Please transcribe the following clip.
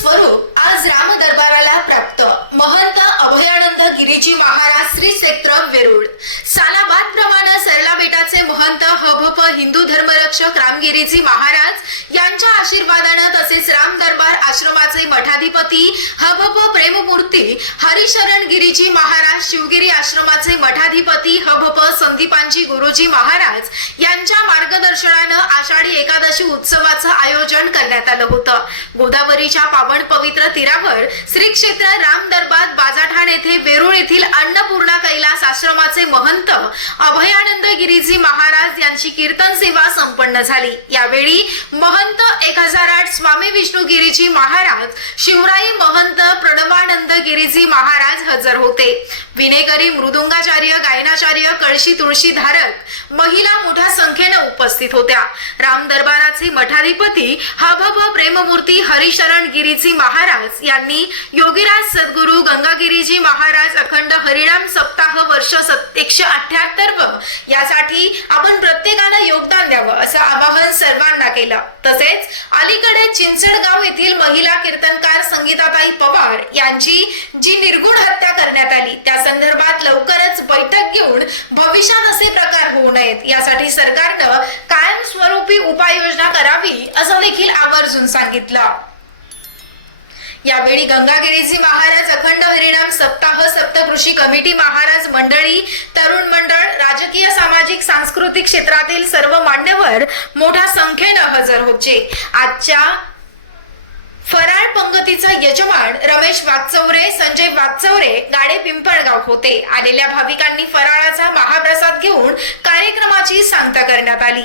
स्वरूप आज राम दरबाराला प्राप्त. महंत अभयानंद गिरीजी महाराज श्री क्षेत्र वेरूळ. सालाबाद प्रमाणे महंत हभप हिंदू धर्मरक्षक रामगिरीजी महाराज यांच्या आशीर्वादानं तसेच राम दरबार आश्रमाचे मठाधिपती हभप प्रेममूर्ती हरिशरण गिरीजी महाराज शिवगिरी आश्रमाचे मठाधिपती हभप संदीपांजी गुरुजी महाराज यांच्या मार्गदर्शनानं आषाढी एकादशी उत्सवाचं आयोजन करण्यात आलं होतं. गोदावरीच्या पावन पवित्र तीरावर श्री क्षेत्र राम दरबार बाजाठाण येथे वेरूळ येथील आश्रमाचे महंत अभयानंद गिरीजी महाराज यांची कीर्तन सेवा संपन्न झाली. यावेळी महंत एक हजार आठ स्वामी विष्णू गिरीजी महाराज शिवराई महंत प्रणवानंद गिरीजी महाराज हजर होते. विनेगरी मृदुंगाचार्य गायनाचार्य कळशी तुळशी धारक महिला मोठ्या संख्येनं उपस्थित होत्या. राम दरबाराचे मठाधिपती हभभ प्रेममूर्ती हरिशरण गिरीजी महाराज यांनी योगीराज सद्गुरू गंगागिरीजी महाराज अखंड हरिणाम वर्ष एकशे अठ्याहत्तर यासाठी आपण प्रत्येकानं योगदान द्यावं असं आवाहन सर्वांना केलं. तसेच अलीकडे चिंचडगाव येथील महिला कीर्तनकार संगीताताई पवार यांची जी निर्गुण हत्या करण्यात आली त्या संदर्भात लवकरच बैठक घेऊन भविष्यात असे प्रकार होऊ नयेत. यासाठी सरकारनं कायमस्वरूपी उपाययोजना करावी असं देखील आवर्जून सांगितलं. यावेळी गंगागिरीजी महाराज अखंड हरिणाम सप्ताह सप्तकृषी कमिटी महाराज मंडळी तरुण मंडळ राजकीय सामाजिक सांस्कृतिक क्षेत्रातील सर्व मान्यवर मोठ्या संख्येनं हजर होते. आजच्या फराळ पंगतीचा यजमान रमेश वाचवरे संजय वाचवरे गाडे पिंपळगाव होते. आलेल्या भाविकांनी फराळाचा महाप्रसाद घेऊन कार्यक्रमाची सांगता करण्यात आली.